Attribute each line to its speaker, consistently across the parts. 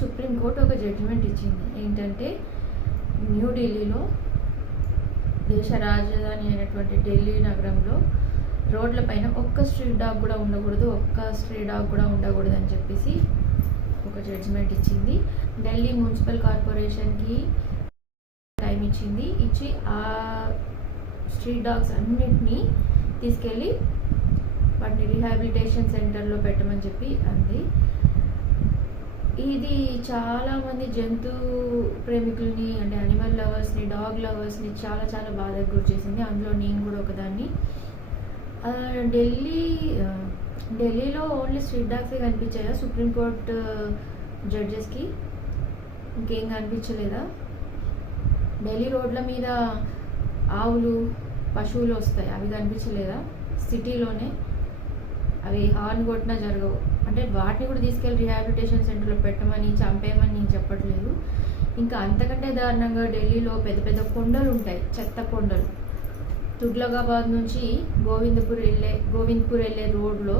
Speaker 1: Supreme court ఒక judgement ఇచ్చింది. ఏంటంటే న్యూఢిల్లీలో దేశ రాజధాని అయినటువంటి ఢిల్లీ నగరంలో రోడ్ల పైన ఒక్క స్ట్రీట్ డాగ్ కూడా ఉండకూడదు ఒక్క స్ట్రీట్ డాగ్ కూడా ఉండకూడదు అని చెప్పేసి ఒక జడ్జిమెంట్ ఇచ్చింది. ఢిల్లీ మున్సిపల్ కార్పొరేషన్కి టైం ఇచ్చింది. ఇచ్చి ఆ స్ట్రీట్ డాగ్స్ అన్నిటినీ తీసుకెళ్ళి వాటిని రీహాబిలిటేషన్ సెంటర్లో పెట్టమని చెప్పి అంది. ఇది చాలా మంది జంతు ప్రేమికుల్ని అంటే అనిమల్ లవర్స్ని డాగ్ లవర్స్ని చాలా చాలా బాధకు గురి చేసింది. అందులో నేను కూడా ఒకదాన్ని. ఢిల్లీ ఢిల్లీలో ఓన్లీ స్ట్రీట్ డాగ్సే కనిపించాయా? సుప్రీంకోర్టు జడ్జెస్కి ఇంకేం కనిపించలేదా? ఢిల్లీ రోడ్ల మీద ఆవులు పశువులు వస్తాయి. అవి కనిపించలేదా? సిటీలోనే అవి హార్న్ కొట్టినా జరగవు. అంటే వాటిని కూడా తీసుకెళ్ళి రిహాబిలిటేషన్ సెంటర్లో పెట్టమని చంపేయమని నేను చెప్పట్లేదు. ఇంకా అంతకంటే దారుణంగా ఢిల్లీలో పెద్ద పెద్ద కొండలు ఉంటాయి చెత్త కొండలు. తుగ్లకాబాద్ నుంచి గోవిందపూర్ వెళ్ళే గోవింద్పూర్ వెళ్ళే రోడ్లో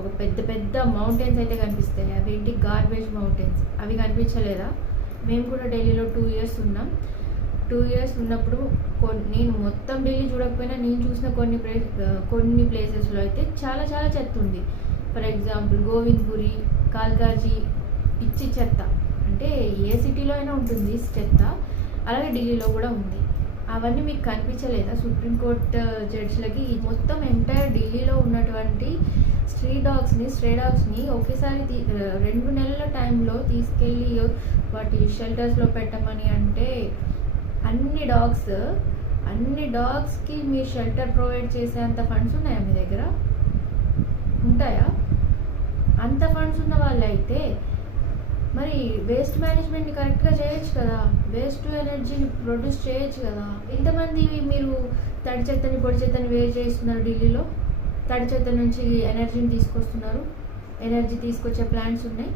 Speaker 1: ఒక పెద్ద పెద్ద మౌంటైన్స్ అయితే కనిపిస్తాయి. అవి ఏంటి? గార్బేజ్ మౌంటైన్స్ అవి కనిపించలేదా? మేము కూడా ఢిల్లీలో టూ ఇయర్స్ ఉన్నాం. టూ ఇయర్స్ ఉన్నప్పుడు కొన్ని నేను మొత్తం ఢిల్లీ చూడకపోయినా నేను చూసిన కొన్ని ప్లేస్ కొన్ని ప్లేసెస్లో అయితే చాలా చాలా చెత్త ఉంది. ఫర్ ఎగ్జాంపుల్ గోవింద్పురి కాల్కాజీ పిచ్చి చెత్త. అంటే ఏ సిటీలో అయినా ఉంటుంది చెత్త. అలాగే ఢిల్లీలో కూడా ఉంది. అవన్నీ మీకు కనిపించలేదా? సుప్రీంకోర్టు జడ్జిలకి మొత్తం ఎంటైర్ ఢిల్లీలో ఉన్నటువంటి స్ట్రీట్ డాగ్స్ని స్ట్రే డాగ్స్ని ఒకేసారి తీ- రెండు నెలల టైంలో తీసుకెళ్ళి వాటి షెల్టర్స్లో పెట్టమని అంటే అన్ని డాగ్స్ అన్ని డాగ్స్కి మీ షెల్టర్ ప్రొవైడ్ చేసేంత ఫండ్స్ ఉన్నాయా మీ దగ్గర? ఉంటాయా? అంత ఫండ్స్ ఉన్న వాళ్ళైతే మరి వేస్ట్ మేనేజ్మెంట్ని కరెక్ట్గా చేయొచ్చు కదా? వేస్ట్ ఎనర్జీని ప్రొడ్యూస్ చేయొచ్చు కదా? ఎంతమంది మీరు తడి చెత్తని పొడి చెత్తని వేరు చేస్తున్నారు ఢిల్లీలో. తడి చెత్త నుంచి ఎనర్జీని తీసుకొస్తున్నారు. ఎనర్జీ తీసుకొచ్చే ప్లాంట్స్ ఉన్నాయి.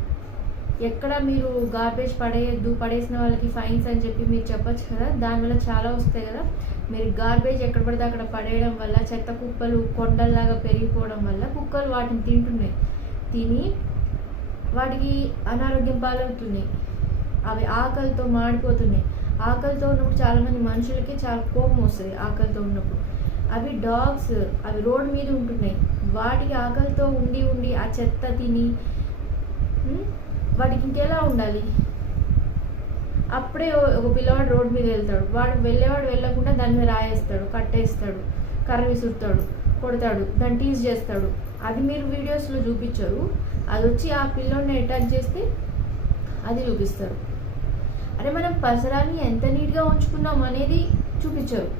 Speaker 1: ఎక్కడ మీరు గార్బేజ్ పడేయద్దు పడేసిన వాళ్ళకి ఫైన్స్ అని చెప్పి మీరు చెప్పచ్చు కదా? దానివల్ల చాలా వస్తాయి కదా? మీరు గార్బేజ్ ఎక్కడ పడితే అక్కడ పడేయడం వల్ల చెత్త కుప్పలు కొండల్లాగా పెరిగిపోవడం వల్ల కుక్కలు వాటిని తింటున్నాయి. తిని వాటికి అనారోగ్యం పాలవుతున్నాయి. అవి ఆకలితో మాడిపోతున్నాయి. ఆకలితో ఉన్నప్పుడు చాలామంది మనుషులకి చాలా కోపం వస్తుంది ఆకలితో ఉన్నప్పుడు. అవి డాగ్స్ అవి రోడ్ మీద ఉంటున్నాయి. వాటికి ఆకలితో ఉండి ఉండి ఆ చెత్త తిని వాటికి ఇంకెలా ఉండాలి? అప్పుడే ఒక పిల్లవాడు రోడ్ మీద వెళ్తాడు. వాడు వెళ్ళేవాడు వెళ్ళకుండా దాని మీద రాయేస్తాడు కట్టేస్తాడు కర్ర విసురుతాడు కొడతాడు దాన్ని టీజ్ చేస్తాడు. అది మీరు వీడియోస్లో చూపించరు. అది వచ్చి ఆ పిల్లోని అటాక్ చేస్తే అది చూపిస్తారు. అరే మనం పరిసరాన్ని ఎంత నీట్గా ఉంచుకున్నాం అనేది చూపించరు.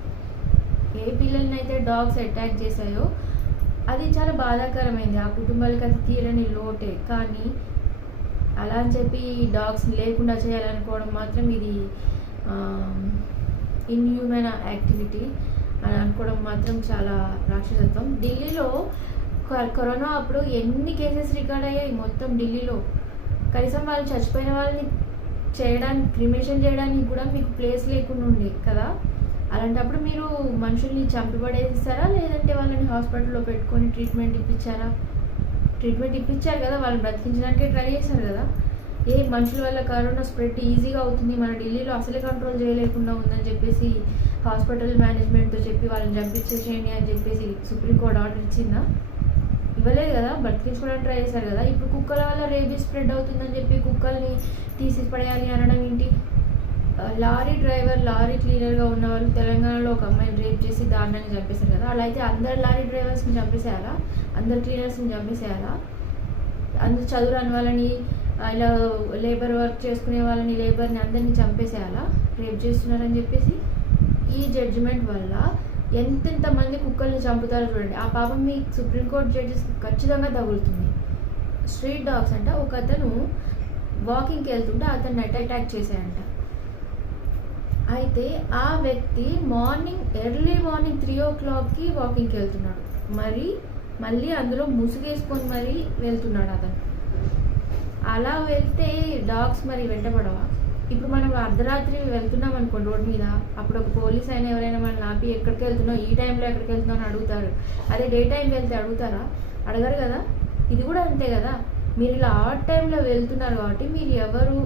Speaker 1: ఏ పిల్లల్ని అయితే డాగ్స్ అటాక్ చేశాయో అది చాలా బాధాకరమైంది. ఆ కుటుంబాలకు అది తీరని లోటే. కానీ అలా అని చెప్పి డాగ్స్ లేకుండా చేయాలనుకోవడం మాత్రం ఇది ఇన్హ్యూమన్ యాక్టివిటీ అని అనుకోవడం మాత్రం చాలా రాక్షసత్వం. ఢిల్లీలో కరోనా అప్పుడు ఎన్ని కేసెస్ రికార్డ్ అయ్యాయి మొత్తం ఢిల్లీలో? కనీసం వాళ్ళు చచ్చిపోయిన వాళ్ళని చేయడానికి క్రిమేషన్ చేయడానికి కూడా మీకు ప్లేస్ లేకుండా ఉండే కదా? అలాంటప్పుడు మీరు మనుషుల్ని చంపబడేస్తారా లేదంటే వాళ్ళని హాస్పిటల్లో పెట్టుకొని ట్రీట్మెంట్ ఇప్పించారా? ట్రీట్మెంట్ ఇప్పించారు కదా వాళ్ళని బ్రతికించడానికి ట్రై చేశారు కదా? ఏ మనుషుల వల్ల కరోనా స్ప్రెడ్ ఈజీగా అవుతుంది? మన ఢిల్లీలో అసలే కంట్రోల్ చేయలేకుండా ఉందని చెప్పేసి హాస్పిటల్ మేనేజ్మెంట్తో చెప్పి వాళ్ళని చంపించేసేయండి అని చెప్పేసి సుప్రీంకోర్టు ఆర్డర్ ఇచ్చిందా? ఇవ్వలేదు కదా బ్రతికించుకోవడానికి ట్రై చేశారు కదా ఇప్పుడు కుక్కల వల్ల రేబీస్ స్ప్రెడ్ అవుతుందని చెప్పి కుక్కల్ని తీసి పడేయాలి అనడం ఏంటి? లారీ డ్రైవర్ లారీ క్లీనర్గా ఉన్న వాళ్ళు తెలంగాణలో ఒక అమ్మాయిని రేప్ చేసి దారుణాన్ని చంపేశారు కదా అలా అయితే అందరు లారీ డ్రైవర్స్ని చంపేసేయాలా అందరు క్లీనర్స్ని చంపేసేయాలా అందరు చదువురాని వాళ్ళని ఇలా లేబర్ వర్క్ చేసుకునే వాళ్ళని లేబర్ని అందరినీ చంపేసేయాలా రేప్ చేస్తున్నారని చెప్పేసి ఈ జడ్జిమెంట్ వల్ల ఎంతెంత మంది కుక్కల్ని చంపుతారో చూడండి. ఆ పాపం మీ సుప్రీంకోర్టు జడ్జెస్కి ఖచ్చితంగా తగులుతుంది. స్ట్రీట్ డాగ్స్ అంట ఒక అతను వాకింగ్కి వెళ్తుంటే అతన్ని అటాక్ చేశాయంట. అయితే ఆ వ్యక్తి మార్నింగ్ ఎర్లీ మార్నింగ్ త్రీ ఓ క్లాక్కి వాకింగ్కి వెళ్తున్నాడు. మరి మళ్ళీ అందులో ముసుగేసుకొని మరీ వెళ్తున్నాడు అతను. అలా వెళ్తే డాగ్స్ మరి వెంటబడవా ఇప్పుడు మనం అర్ధరాత్రి వెళ్తున్నాం అనుకోండి రోడ్ మీద అప్పుడు ఒక పోలీస్ అయినా ఎవరైనా మనల్ని ఆపి ఎక్కడికి వెళ్తున్నావు ఈ టైంలో ఎక్కడికి వెళ్తున్నావు అని అడుగుతారు. అదే డే టైం వెళ్తే అడుగుతారా? అడగరు కదా? ఇది కూడా అంతే కదా? మీరు ఇలా ఆడ్ టైంలో వెళ్తున్నారు కాబట్టి మీరు ఎవరు?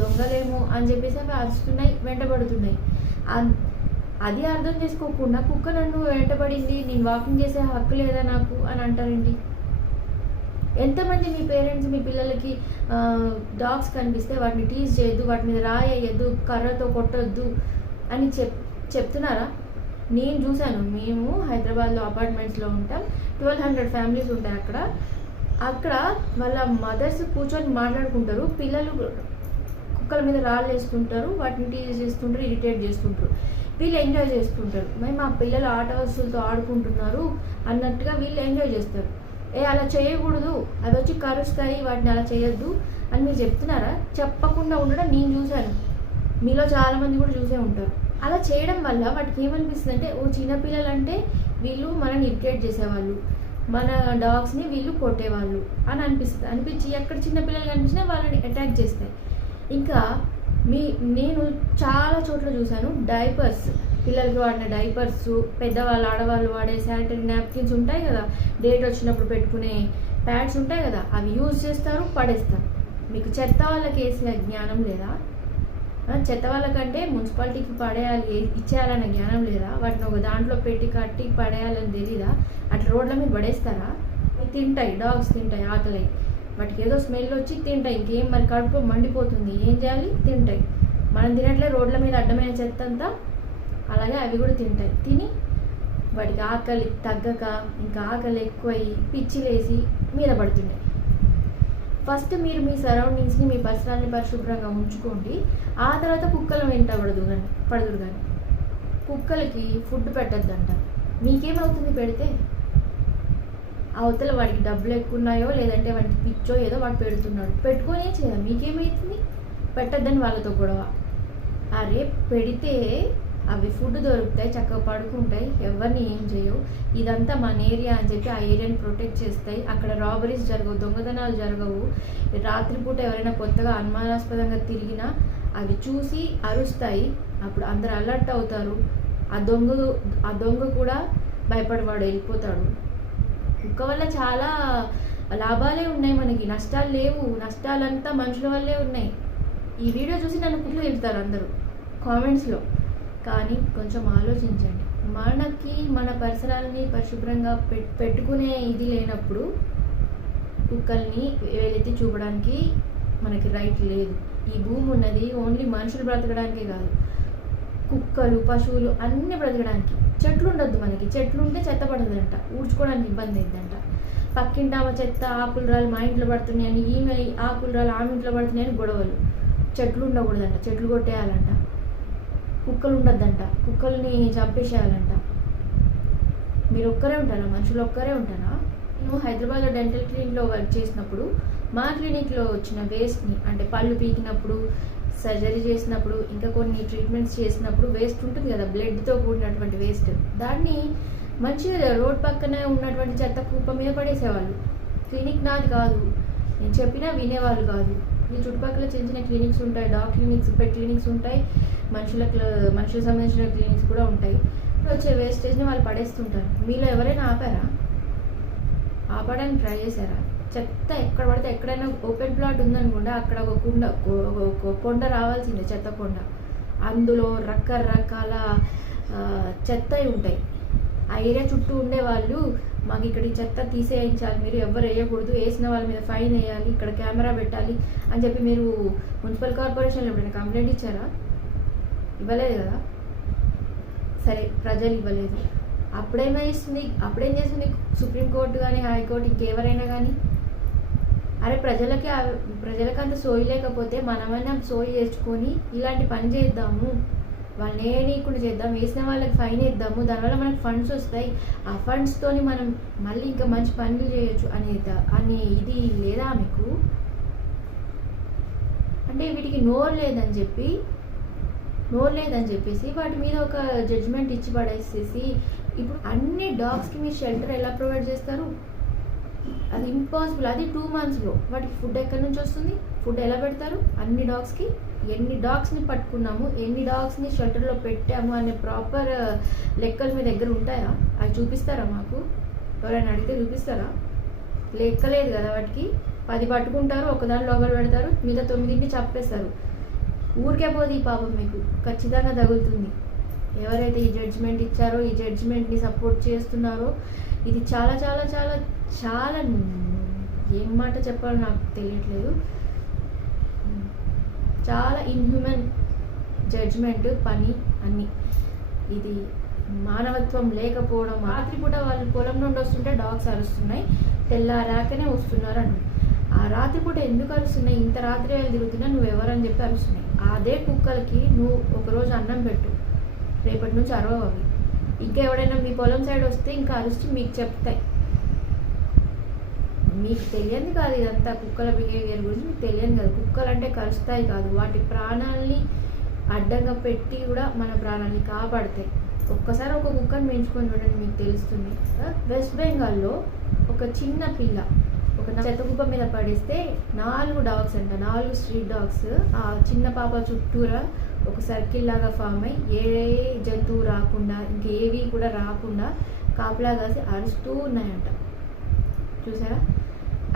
Speaker 1: దొంగలేము అని చెప్పేసి అవి అరుస్తున్నాయి వెంటబడుతున్నాయి. అది అర్థం చేసుకోకుండా కుక్క నన్ను వెంటబడింది నేను వాకింగ్ చేసే హక్కు లేదా నాకు అని అంటారండి? ఎంతమంది మీ పేరెంట్స్ మీ పిల్లలకి డాగ్స్ కనిపిస్తే వాటిని టీజ్ చేయొద్దు వాటి మీద రాయేయద్దు కర్రతో కొట్టొద్దు అని చెప్ చెప్తున్నారా? నేను చూశాను మేము హైదరాబాద్లో అపార్ట్మెంట్స్లో ఉంటాం ట్వెల్వ్ హండ్రెడ్ ఫ్యామిలీస్ ఉంటాయి అక్కడ. అక్కడ వాళ్ళ మదర్స్ కూర్చొని మాట్లాడుకుంటారు పిల్లలు కుక్కల మీద రాళ్ళు వేస్తుంటారు వాటిని టీజ్ చేస్తుంటారు ఇరిటేట్ చేస్తుంటారు. వీళ్ళు ఎంజాయ్ చేస్తుంటారు. మేము మా పిల్లలు ఆట వస్తువులతో ఆడుకుంటున్నారు అన్నట్టుగా వీళ్ళు ఎంజాయ్ చేస్తారు. ఏ అలా చేయకూడదు. అది వచ్చి కరుస్తాయి వాటిని అలా చేయొద్దు అని మీరు చెప్తున్నారా? చెప్పకుండా ఉండడం నేను చూశాను. మీలో చాలామంది కూడా చూసే ఉంటారు. అలా చేయడం వల్ల వాటికి ఏమనిపిస్తుంది అంటే ఓ చిన్నపిల్లలు అంటే వీళ్ళు మనల్ని ఇరిటేట్ చేసేవాళ్ళు. మన డాగ్స్ని వీళ్ళు కొట్టేవాళ్ళు అని అనిపిస్తుంది. అనిపించి ఎక్కడ చిన్నపిల్లలు కనిపించినా వాళ్ళని అటాక్ చేస్తాయి. ఇంకా మీ నేను చాలా చోట్ల చూశాను డైపర్స్. పిల్లలకి వాడిన డైపర్స్ పెద్దవాళ్ళు ఆడవాళ్ళు వాడే శానిటరీ నాప్కిన్స్ ఉంటాయి కదా? డేట్ వచ్చినప్పుడు పెట్టుకునే ప్యాడ్స్ ఉంటాయి కదా? అవి యూజ్ చేస్తారు పడేస్తారు. మీకు చెత్త వాళ్ళకి వేసిన జ్ఞానం లేదా? చెత్త వాళ్ళకంటే మున్సిపాలిటీకి పడేయాలి ఇచ్చేయాలన్న జ్ఞానం లేదా? వాటిని ఒక దాంట్లో పెట్టి కట్టి పడేయాలని తెలీదా? అట్లా రోడ్ల మీద పడేస్తారా? తింటాయి డాగ్స్ తింటాయి ఆకలి. వాటికి ఏదో స్మెల్ వచ్చి తింటాయి. ఇంకేం మరి కడుపు మండిపోతుంది. ఏం చేయాలి? తింటాయి. మనం తినట్లే రోడ్ల మీద అడ్డమైన చెత్త అంతా అలాగే అవి కూడా తింటాయి. తిని వాటికి ఆకలి తగ్గక ఇంకా ఆకలి ఎక్కువయ్యి పిచ్చిలేసి మీద పడుతున్నాయి ఫస్ట్ మీరు మీ సరౌండింగ్స్ని మీ పరిసరాన్ని పరిశుభ్రంగా ఉంచుకోండి. ఆ తర్వాత కుక్కలు వెంట పడదు కానీ పడదురు కానీ. కుక్కలకి ఫుడ్ పెట్టద్దంట. మీకేమవుతుంది పెడితే? అవతల వాడికి డబ్బులు ఎక్కువ ఉన్నాయో లేదంటే వాడికి పిచ్చో ఏదో వాడు పెడుతున్నాడు. పెట్టుకొని చేయాలి మీకేమవుతుంది పెట్టద్దని వాళ్ళతో గొడవ. అరే పెడితే అవి ఫుడ్ దొరుకుతాయి చక్కగా పడుకుంటాయి ఎవరిని ఏం చేయవు. ఇదంతా మన ఏరియా అని చెప్పి ఆ ఏరియాని ప్రొటెక్ట్ చేస్తాయి. అక్కడ రాబరీస్ జరగవు దొంగతనాలు జరగవు. రాత్రిపూట ఎవరైనా కొత్తగా అనుమానాస్పదంగా తిరిగినా అవి చూసి అరుస్తాయి. అప్పుడు అందరు అలర్ట్ అవుతారు. ఆ దొంగ ఆ దొంగ కూడా భయపడవాడు వెళ్ళిపోతాడు. కుక్క వల్ల చాలా లాభాలే ఉన్నాయి మనకి. నష్టాలు లేవు. నష్టాలంతా మనుషుల వల్లే ఉన్నాయి. ఈ వీడియో చూసి నన్ను కుట్లు వెళ్తారు అందరూ. కామెంట్స్లో కానీ కొంచెం ఆలోచించండి. మనకి మన పరిసరాలని పరిశుభ్రంగా పెట్టుకునే ఇది లేనప్పుడు కుక్కల్ని వేలెత్తి చూపడానికి మనకి రైట్ లేదు. ఈ భూమి ఉన్నది ఓన్లీ మనుషులు బ్రతకడానికే కాదు. కుక్కలు పశువులు అన్నీ బ్రతకడానికి. చెట్లు ఉండొద్దు మనకి. చెట్లు ఉంటే చెత్త పడదంట ఊడ్చుకోవడానికి ఇబ్బంది అయిందంట పక్కింటి ఆమె చెత్త ఆకులు రాలు మా ఇంట్లో పడుతున్నాయని ఈమె ఆకులు రాలు ఆమె ఇంట్లో పడుతున్నాయని గొడవలు. చెట్లు ఉండకూడదంట. చెట్లు కొట్టేయాలంట. కుక్కలు ఉండొద్దంట కుక్కల్ని చంపేసేయాలంట. మీరు ఒక్కరే ఉంటారా? మనుషులు ఒక్కరే ఉంటారా? నేను హైదరాబాద్లో డెంటల్ క్లినిక్లో వర్క్ చేసినప్పుడు మా క్లినిక్లో వచ్చిన వేస్ట్ని అంటే పళ్ళు పీకినప్పుడు సర్జరీ చేసినప్పుడు ఇంకా కొన్ని ట్రీట్మెంట్స్ చేసినప్పుడు వేస్ట్ ఉంటుంది కదా బ్లడ్తో కూడినటువంటి వేస్ట్. దాన్ని మంచిగా రోడ్ పక్కనే ఉన్నటువంటి చెత్త కుప్ప మీద పడేసేవాళ్ళు. క్లినిక్ నాది కాదు. నేను చెప్పినా వినేవాళ్ళు కాదు. మీ చుట్టుపక్కల చిన్న చిన్న క్లినిక్స్ ఉంటాయి. డాగ్ క్లినిక్స్ పెట్ క్లినిక్స్ ఉంటాయి. మనుషులకు మనుషులకు సంబంధించిన క్లినిక్స్ కూడా ఉంటాయి. ఇప్పుడు వచ్చే వేస్టేజ్ని వాళ్ళు పడేస్తుంటారు. మీలో ఎవరైనా ఆపారా? ఆపడానికి ట్రై చేశారా? చెత్త ఎక్కడ పడితే ఎక్కడైనా ఓపెన్ ప్లాట్ ఉందనుకుంటే అక్కడ ఒక కుండ ఒక- కొండ రావాల్సిందే చెత్త కొండ. అందులో రకరకాల చెత్త ఉంటాయి. ఆ ఏరియా చుట్టూ ఉండే వాళ్ళు మాకు ఇక్కడ ఈ చెత్త తీసేయించాలి మీరు ఎవరు వేయకూడదు వేసిన వాళ్ళ మీద ఫైన్ వేయాలి ఇక్కడ కెమెరా పెట్టాలి అని చెప్పి మీరు మున్సిపల్ కార్పొరేషన్లో ఎప్పుడైనా కంప్లైంట్ ఇచ్చారా? ఇవ్వలేదు కదా? సరే ప్రజలు ఇవ్వలేదు. అప్పుడేమేస్తుంది? అప్పుడేం చేస్తుంది? సుప్రీంకోర్టు కానీ హైకోర్టు ఇంకెవరైనా కానీ అరే ప్రజలకి ప్రజలకంత అంత సోయి లేకపోతే మనమైనా సోయి చేసుకొని ఇలాంటి పని చేద్దాము. వాళ్ళని ఏనీయకుండా చేద్దాం వేసిన వాళ్ళకి ఫైన్ వేద్దాము దానివల్ల మనకి ఫండ్స్ వస్తాయి. ఆ ఫండ్స్తోని మనం మళ్ళీ ఇంకా మంచి పనులు చేయొచ్చు అనే అనే ఇది లేదా మీకు అంటే వీటికి నోరు లేదని చెప్పి నోరు లేదని చెప్పేసి వాటి మీద ఒక జడ్జ్మెంట్ ఇచ్చి పడేసేసి ఇప్పుడు అన్ని డాగ్స్కి మీరు షెల్టర్ ఎలా ప్రొవైడ్ చేస్తారు? అది ఇంపాసిబుల్ అది టూ మంత్స్లో వాటికి ఫుడ్ ఎక్కడి నుంచి వస్తుంది? ఫుడ్ ఎలా పెడతారు? అన్ని డాగ్స్కి ఎన్ని డాగ్స్ని పట్టుకున్నాము ఎన్ని డాగ్స్ని షెల్టర్లో పెట్టాము అనే ప్రాపర్ లెక్కలు మీ దగ్గర ఉంటాయా? అవి చూపిస్తారా మాకు? ఎవరైనా అడిగితే చూపిస్తారా? లెక్కలేదు కదా వాటికి. పది పట్టుకుంటారు ఒకదాని లోపల పెడతారు మిగతా తొమ్మిదింటి చంపేస్తారు. ఊరికే పోదు ఈ పాపం మీకు. ఖచ్చితంగా తగులుతుంది. ఎవరైతే ఈ జడ్జిమెంట్ ఇచ్చారో ఈ జడ్జిమెంట్ని సపోర్ట్ చేస్తున్నారో ఇది చాలా చాలా చాలా చాలా ఏం మాట చెప్పాలో నాకు తెలియట్లేదు. చాలా ఇన్హ్యూమన్ జడ్జ్మెంట్ పని అన్ని. ఇది మానవత్వం లేకపోవడం రాత్రిపూట వాళ్ళు పొలం నుండి వస్తుంటే డాగ్స్ అరుస్తున్నాయి తెల్లారాకనే వస్తున్నారు అన్న ఆ రాత్రిపూట ఎందుకు అరుస్తున్నాయి? ఇంత రాత్రి వాళ్ళు తిరుగుతున్నా నువ్వు ఎవరని చెప్పి అరుస్తున్నాయి. అదే కుక్కలకి నువ్వు ఒకరోజు అన్నం పెట్టు. రేపటి నుంచి అరవవు అవి. ఇంకా ఎవడైనా మీ పొలం సైడ్ వస్తే ఇంకా అరుస్తూ మీకు చెప్తాయి. మీకు తెలియదు కాదు ఇదంతా కుక్కల బిహేవియర్ గురించి మీకు తెలియదు కాదు. కుక్కలు అంటే కరుస్తాయి కాదు. వాటి ప్రాణాలని అడ్డంగా పెట్టి కూడా మన ప్రాణాలని కాపాడతాయి. ఒక్కసారి ఒక కుక్కను పెంచుకొని చూడండి మీకు తెలుస్తుంది. వెస్ట్ బెంగాల్లో ఒక చిన్న పిల్ల ఒక చెత్త కుప్ప మీద పడేస్తే నాలుగు డాగ్స్ అంట నాలుగు స్ట్రీట్ డాగ్స్ ఆ చిన్న పాప చుట్టూరా ఒక సర్కిల్ లాగా ఫామ్ అయ్యి ఏ జంతువు రాకుండా ఇంకేవి కూడా రాకుండా కాపలా కాసి అరుస్తూ ఉన్నాయంట. చూసారా?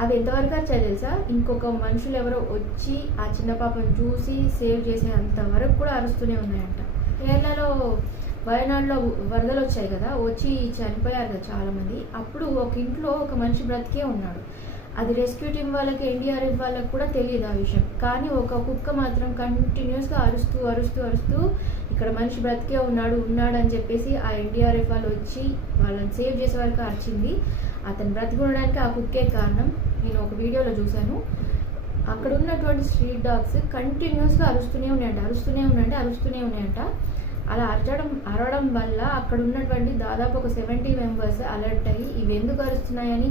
Speaker 1: అది ఎంతవరకు వచ్చా తెలుసా? ఇంకొక మనుషులు ఎవరో వచ్చి ఆ చిన్న పాపను చూసి సేవ్ చేసే అంతవరకు కూడా అరుస్తూనే ఉన్నాయంట. కేరళలో వయనాడులో వరదలు వచ్చాయి కదా వచ్చి చనిపోయారు కదా చాలామంది. అప్పుడు ఒక ఇంట్లో ఒక మనిషి బ్రతికే ఉన్నాడు. అది రెస్క్యూ టీం వాళ్ళకి ఎన్డీఆర్ఎఫ్ వాళ్ళకి కూడా తెలియదు ఆ విషయం. కానీ ఒక కుక్క మాత్రం కంటిన్యూస్గా అరుస్తూ అరుస్తూ అరుస్తూ ఇక్కడ మనిషి బ్రతికే ఉన్నాడు ఉన్నాడు అని చెప్పేసి ఆ ఎన్డీఆర్ఎఫ్ వాళ్ళు వచ్చి వాళ్ళని సేవ్ చేసే వరకు అరిచింది. అతను బ్రతికి ఉండడానికి ఆ కుక్కే కారణం నేను ఒక వీడియోలో చూశాను. అక్కడ ఉన్నటువంటి స్ట్రీట్ డాగ్స్ కంటిన్యూస్గా అరుస్తూనే ఉన్నాయంట అరుస్తూనే ఉన్నాయంటే అరుస్తూనే ఉన్నాయంట. అలా అరచడం అరవడం వల్ల అక్కడ ఉన్నటువంటి దాదాపు ఒక సెవెంటీ మెంబర్స్ అలర్ట్ అయ్యి ఇవి ఎందుకు అరుస్తున్నాయని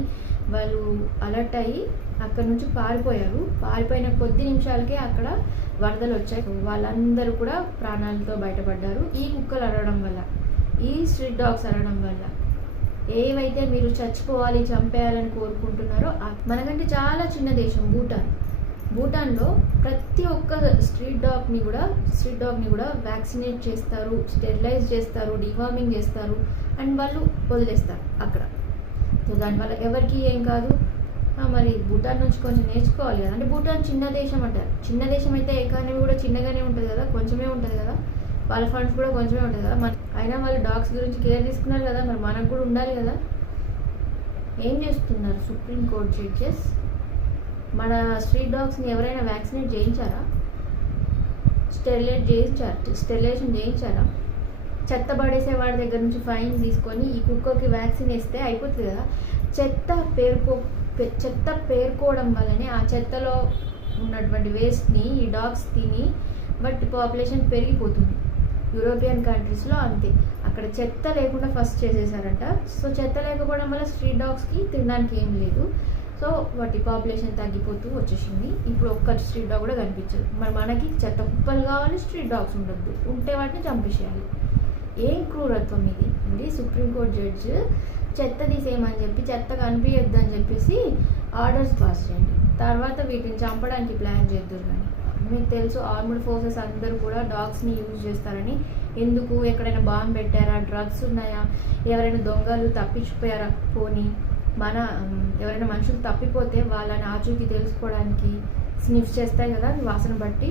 Speaker 1: వాళ్ళు అలర్ట్ అయ్యి అక్కడ నుంచి పారిపోయారు. పారిపోయిన కొద్ది నిమిషాలకే అక్కడ వరదలు వచ్చాయి. వాళ్ళందరూ కూడా ప్రాణాలతో బయటపడ్డారు ఈ కుక్కలు అరవడం వల్ల ఈ స్ట్రీట్ డాగ్స్ అరవడం వల్ల. ఏవైతే మీరు చచ్చిపోవాలి చంపేయాలని కోరుకుంటున్నారో మనకంటే చాలా చిన్న దేశం భూటాన్. భూటాన్లో ప్రతి ఒక్క స్ట్రీట్ డాగ్ని కూడా స్ట్రీట్ డాగ్ని కూడా వ్యాక్సినేట్ చేస్తారు స్టెరిలైజ్ చేస్తారు డివార్మింగ్ చేస్తారు అండ్ వాళ్ళు వదిలేస్తారు అక్కడ. సో దానివల్ల ఎవరికి ఏం కాదు. మరి భూటాన్ నుంచి కొంచెం నేర్చుకోవాలి కదా. అంటే భూటాన్ చిన్న దేశం అంటారు. చిన్న దేశం అయితే ఎకానమీ కూడా చిన్నగానే ఉంటుంది కదా కొంచెమే ఉంటుంది కదా. వాళ్ళ ఫండ్స్ కూడా కొంచెమే ఉంటుంది కదా. మన అయినా వాళ్ళు డాగ్స్ గురించి కేర్ తీసుకున్నారు కదా మరి మనకు కూడా ఉండాలి కదా. ఏం చేస్తున్నారు సుప్రీం కోర్ట్ జడ్జెస్ మన స్ట్రీట్ డాగ్స్ని ఎవరైనా వ్యాక్సినేట్ చేయించారా? స్టెరిలైట్ చేయించారా స్టెరిలైజేషన్ చేయించారా? చెత్త పడేసే వాడి దగ్గర నుంచి ఫైన్ తీసుకొని ఈ కుక్కకి వ్యాక్సిన్ వేస్తే అయిపోతుంది కదా. చెత్త పేరుకో చెత్త పేరుకోవడం వల్లనే ఆ చెత్తలో ఉన్నటువంటి వేస్ట్ని ఈ డాగ్స్ తిని బట్ పాపులేషన్ పెరిగిపోతుంది. యూరోపియన్ కంట్రీస్లో అంతే. అక్కడ చెత్త లేకుండా ఫస్ట్ చేసేసారంట సో చెత్త లేకపోవడం వల్ల స్ట్రీట్ డాగ్స్కి తినడానికి ఏం లేదు. సో వాటి పాపులేషన్ తగ్గిపోతూ వచ్చేసింది. ఇప్పుడు ఒక్క స్ట్రీట్ డాగ్ కూడా కనిపించదు. మరి మనకి చెత్త కుప్పలు కావాలి స్ట్రీట్ డాగ్స్ ఉండద్దు. ఉంటే వాటిని చంపేసేయాలి. ఏం క్రూరత్వం ఇది? ఇది సుప్రీంకోర్టు జడ్జ్ చెత్త తీసేయమని చెప్పి చెత్త కనిపించద్దు అని చెప్పేసి ఆర్డర్స్ పాస్ చేయండి. తర్వాత వీటిని చంపడానికి ప్లాన్ చేద్దరు కానీ. మీకు తెలుసు ఆర్మ్డ్ ఫోర్సెస్ అందరూ కూడా డాగ్స్ని యూజ్ చేస్తారని. ఎందుకు? ఎక్కడైనా బాంబు పెట్టారా? డ్రగ్స్ ఉన్నాయా? ఎవరైనా దొంగలు తప్పించిపోయారా పోనీ మన ఎవరైనా మనుషులు తప్పిపోతే వాళ్ళని ఆచూకీ తెలుసుకోవడానికి స్నిఫ్ చేస్తాయి కదా వాసన బట్టి.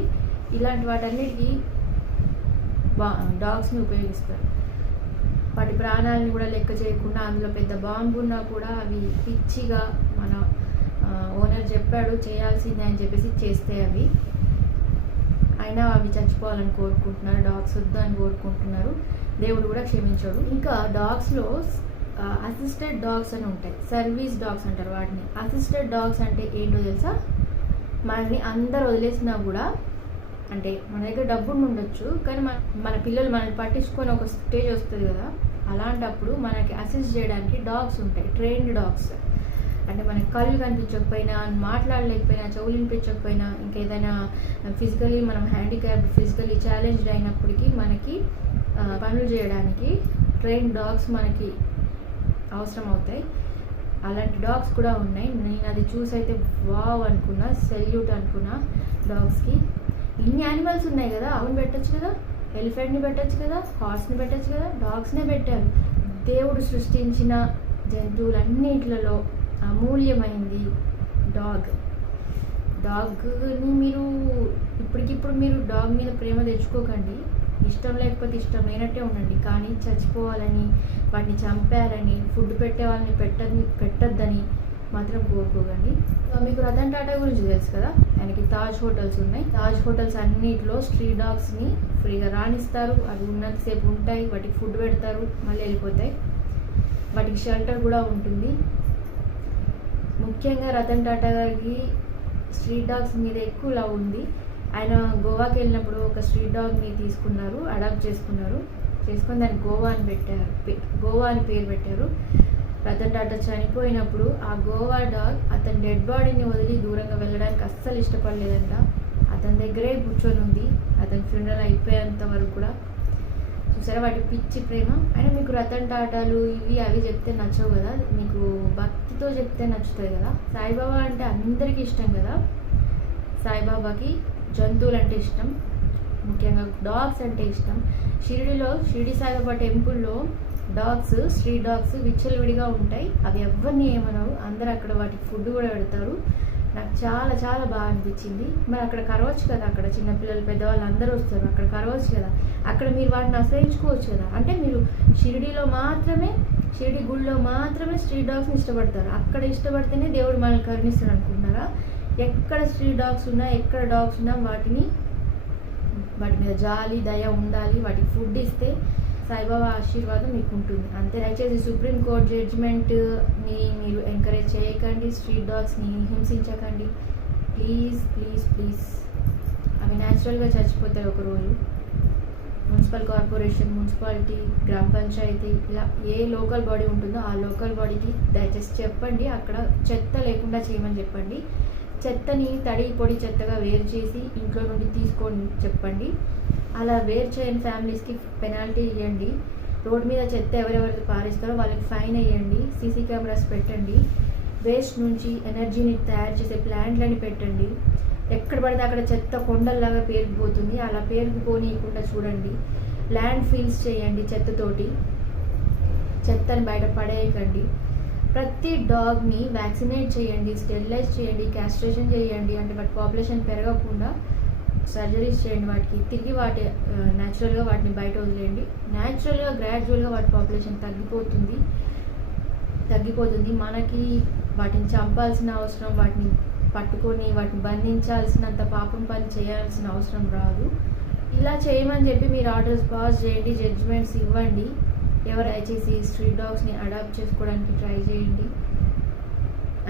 Speaker 1: ఇలాంటి వాటన్నిటికీ బా డాగ్స్ని ఉపయోగిస్తారు. వాటి ప్రాణాలను కూడా లెక్క చేయకుండా అందులో పెద్ద బాంబు ఉన్నా కూడా అవి పిచ్చిగా మన ఓనర్ చెప్పాడు చేయాల్సిందే అని చెప్పేసి చేస్తే అవి. అయినా అవి చచ్చిపోవాలని కోరుకుంటున్నారు. డాగ్స్ వద్దు అని కోరుకుంటున్నారు. దేవుడు కూడా క్షమించాడు. ఇంకా డాగ్స్లో అసిస్టెడ్ డాగ్స్ అని ఉంటాయి. సర్వీస్ డాగ్స్ అంటారు వాటిని. అసిస్టెడ్ డాగ్స్ అంటే ఏంటో తెలుసా? మనల్ని అందరు వదిలేసినా కూడా అంటే మన దగ్గర డబ్బులు ఉండొచ్చు కానీ మన మన పిల్లలు మనల్ని పట్టించుకొని ఒక స్టేజ్ వస్తుంది కదా? అలాంటప్పుడు మనకి అసిస్ట్ చేయడానికి డాగ్స్ ఉంటాయి. ట్రైన్డ్ డాగ్స్ అంటే మనకి కళ్ళు కనిపించకపోయినా మాట్లాడలేకపోయినా చెవులు వినిపించకపోయినా ఇంకేదైనా ఫిజికలీ మనం హ్యాండిక్యాప్ ఫిజికలీ ఛాలెంజ్డ్ అయినప్పటికీ మనకి పనులు చేయడానికి ట్రైన్ డాగ్స్ మనకి అవసరం అవుతాయి అలాంటి డాగ్స్ కూడా ఉన్నాయి. నేను అది చూసి అయితే వావ్ అనుకున్నా సెల్యూట్ అనుకున్నా డాగ్స్కి ఇన్ని యానిమల్స్ ఉన్నాయి కదా అవును పెట్టచ్చు కదా ఎలిఫెంట్ని పెట్టచ్చు కదా హార్స్ని పెట్టచ్చు కదా డాగ్స్నే పెట్టారు. దేవుడు సృష్టించిన జంతువులన్నిట్లలో అమూల్యమైంది. డాగ్. డాగ్ని మీరు ఇప్పటికిప్పుడు మీరు డాగ్ మీద ప్రేమ తెచ్చుకోకండి. ఇష్టం లేకపోతే ఇష్టం లేనట్టే ఉండండి. కానీ చచ్చిపోవాలని వాటిని చంపాలని ఫుడ్ పెట్టే వాళ్ళని పెట్ట పెట్టద్దని మాత్రం కోరుకోకండి. మీకు రతన్ టాటా గురించి తెలుసు కదా? ఆయనకి తాజ్ హోటల్స్ ఉన్నాయి. తాజ్ హోటల్స్ అన్నిటిలో స్ట్రీట్ డాగ్స్ని ఫ్రీగా రాణిస్తారు. అవి ఉన్నంతసేపు ఉంటాయి. వాటికి ఫుడ్ పెడతారు. మళ్ళీ వెళ్ళిపోతాయి. వాటికి షెల్టర్ కూడా ఉంటుంది. ముఖ్యంగా రతన్ టాటా గారికి స్ట్రీట్ డాగ్స్ మీద ఎక్కువ లవ్ ఉంది. ఆయన గోవాకి వెళ్ళినప్పుడు ఒక స్ట్రీట్ డాగ్ని తీసుకున్నారు అడాప్ట్ చేసుకున్నారు. చేసుకొని దాన్ని గోవా అని పెట్టారు. గోవా అని పేరు పెట్టారు. రతన్ టాటా చనిపోయినప్పుడు ఆ గోవా డాగ్ అతని డెడ్ బాడీని వదిలి దూరంగా వెళ్ళడానికి అస్సలు ఇష్టపడలేదంట. అతని దగ్గరే కూర్చొని ఉంది. అతని ఫ్యూనరల్ అయిపోయేంత వరకు కూడా చూసారా వాటి పిచ్చి ప్రేమ. అయినా మీకు రతన్ టాటాలు ఇవి అవి చెప్తే నచ్చవు కదా. మీకు భక్తితో చెప్తే నచ్చుతుంది కదా. సాయిబాబా అంటే అందరికీ ఇష్టం కదా. సాయిబాబాకి జంతువులు అంటే ఇష్టం. ముఖ్యంగా డాగ్స్ అంటే ఇష్టం. షిరిడిలో షిరిడి సాయిబాబా టెంపుల్లో డాగ్స్ స్ట్రీట్ డాగ్స్ విచ్చలవిడిగా ఉంటాయి. అవి ఎవరిని ఏమనవు. అందరు అక్కడ వాటికి ఫుడ్ కూడా పెడతారు. నాకు చాలా చాలా బాగా అనిపించింది. మరి అక్కడ కరవచ్చు కదా అక్కడ చిన్నపిల్లలు పెద్దవాళ్ళు అందరూ వస్తారు. అక్కడ కరవచ్చు కదా. అక్కడ మీరు వాటిని ఆశ్రయించుకోవచ్చు కదా. అంటే మీరు షిరిడిలో మాత్రమే షిరిడి గుడిలో మాత్రమే స్ట్రీట్ డాగ్స్ని ఇష్టపడతారు. అక్కడ ఇష్టపడితేనే దేవుడు మనల్ని కరుణిస్తాడు అనుకుంటున్నారా ఎక్కడ స్ట్రీట్ డాగ్స్ ఉన్నా ఎక్కడ డాగ్స్ ఉన్నా వాటిని వాటి మీద జాలి దయ ఉండాలి. వాటికి ఫుడ్ ఇస్తే సాయిబాబా ఆశీర్వాదం మీకు ఉంటుంది అంతే దయచేసి సుప్రీంకోర్టు జడ్జిమెంట్ని మీరు ఎంకరేజ్ చేయకండి స్ట్రీట్ డాగ్స్ని హింసించకండి. ప్లీజ్ ప్లీజ్ ప్లీజ్ అవి న్యాచురల్గా చచ్చిపోతాయి ఒకరోజు. మున్సిపల్ కార్పొరేషన్ మున్సిపాలిటీ గ్రామ పంచాయతీ ఇలా ఏ లోకల్ బాడీ ఉంటుందో ఆ లోకల్ బాడీకి దయచేసి చెప్పండి. అక్కడ చెత్త లేకుండా చేయమని చెప్పండి. చెత్తని తడి పొడి చెత్తగా వేరు చేసి ఇంట్లో నుండి తీసుకోండి చెప్పండి. అలా వేర్ చేయని ఫ్యామిలీస్కి పెనాల్టీ ఇవ్వండి రోడ్ మీద చెత్త ఎవరెవరైతే పారేస్తారో వాళ్ళకి ఫైన్ వేయండి సీసీ కెమెరాస్ పెట్టండి. వేస్ట్ నుంచి ఎనర్జీని తయారు చేసే ప్లాంట్లని పెట్టండి. ఎక్కడ పడితే అక్కడ చెత్త కొండల్లాగా పేరుకుపోతుంది. అలా పేరుకుపోనీయకుండా చూడండి. ల్యాండ్ ఫీల్స్ చేయండి చెత్తతోటి. చెత్తని బయట పడేయకండి. ప్రతి డాగ్ని వ్యాక్సినేట్ చేయండి స్టెరిలైజ్ చేయండి క్యాస్ట్రేషన్ చేయండి. అంటే వాటి పాపులేషన్ పెరగకుండా సర్జరీస్ చేయండి వాటికి. తిరిగి వాటి న్యాచురల్గా వాటిని బయట వదిలేయండి. న్యాచురల్గా గ్రాడ్యువల్గా వాటి పాపులేషన్ తగ్గిపోతుంది. తగ్గిపోతుంది. మనకి వాటిని చంపాల్సిన అవసరం వాటిని పట్టుకొని వాటిని బంధించాల్సినంత పాపం పని చేయాల్సిన అవసరం రాదు. ఇలా చేయమని చెప్పి మీరు ఆర్డర్స్ పాస్ చేయండి జడ్జిమెంట్స్ ఇవ్వండి. ఎవరు దయచేసి స్ట్రీట్ డాగ్స్ని అడాప్ట్ చేసుకోవడానికి ట్రై చేయండి.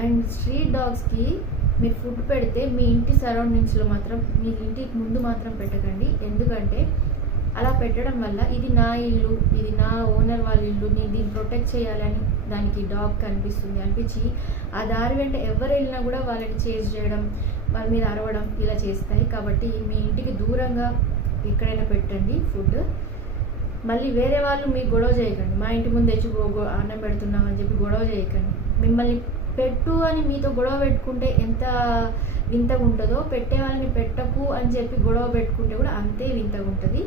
Speaker 1: అండ్ స్ట్రీట్ డాగ్స్కి మీరు ఫుడ్ పెడితే మీ ఇంటి సరౌండింగ్స్లో మాత్రం మీ ఇంటికి ముందు మాత్రం పెట్టకండి. ఎందుకంటే అలా పెట్టడం వల్ల ఇది నా ఇల్లు ఇది నా ఓనర్ వాళ్ళ ఇల్లు నేను దీన్ని ప్రొటెక్ట్ చేయాలని దానికి డాగ్ కనిపిస్తుంది. అనిపించి ఆ దారి వెంట ఎవరు వెళ్ళినా కూడా వాళ్ళని చేజ్ చేయడం వాళ్ళ మీద అరవడం ఇలా చేస్తాయి. కాబట్టి మీ ఇంటికి దూరంగా ఎక్కడైనా పెట్టండి ఫుడ్. మళ్ళీ వేరే వాళ్ళు మీకు గొడవ చేయకండి. మా ఇంటి ముందు తెచ్చి గొ- అన్నం పెడుతున్నాం అని చెప్పి గొడవ చేయకండి. మిమ్మల్ని పెట్టు అని మీతో గొడవ పెట్టుకుంటే ఎంత వింతగా ఉంటుందో పెట్టే వాళ్ళని పెట్టకు అని చెప్పి గొడవ పెట్టుకుంటే కూడా అంతే వింతగా ఉంటుంది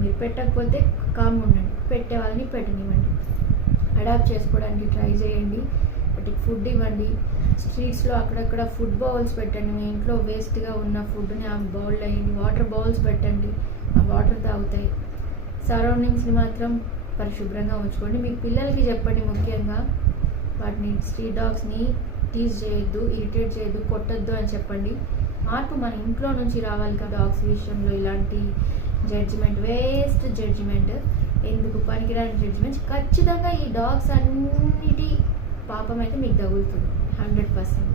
Speaker 1: మీరు పెట్టకపోతే కామ్ ఉండండి పెట్టే వాళ్ళని పెట్టనివ్వండి. అడాప్ట్ చేసుకోవడానికి ట్రై చేయండి. వాటికి ఫుడ్ ఇవ్వండి. స్ట్రీట్స్లో అక్కడక్కడ ఫుడ్ బౌల్స్ పెట్టండి. మీ ఇంట్లో వేస్ట్గా ఉన్న ఫుడ్ని ఆ బౌల్ అయ్యండి వాటర్ బౌల్స్ పెట్టండి. ఆ వాటర్ తాగుతాయి. సరౌండింగ్స్ని మాత్రం పరిశుభ్రంగా ఉంచుకోండి. మీ పిల్లలకి చెప్పండి ముఖ్యంగా. వాటిని స్ట్రీట్ డాగ్స్ని టీజ్ చేయొద్దు ఇరిటేట్ చేయొద్దు కొట్టొద్దు అని చెప్పండి. మార్పు మన ఇంట్లో నుంచి రావాలి కదా డాగ్స్ విషయంలో ఇలాంటి జడ్జిమెంట్ వేస్ట్ జడ్జిమెంట్ ఎందుకు పనికిరాని జడ్జిమెంట్స్ ఖచ్చితంగా ఈ డాగ్స్ అన్నిటి పాపం అయితే మీకు తగులుతుంది. Hundred percent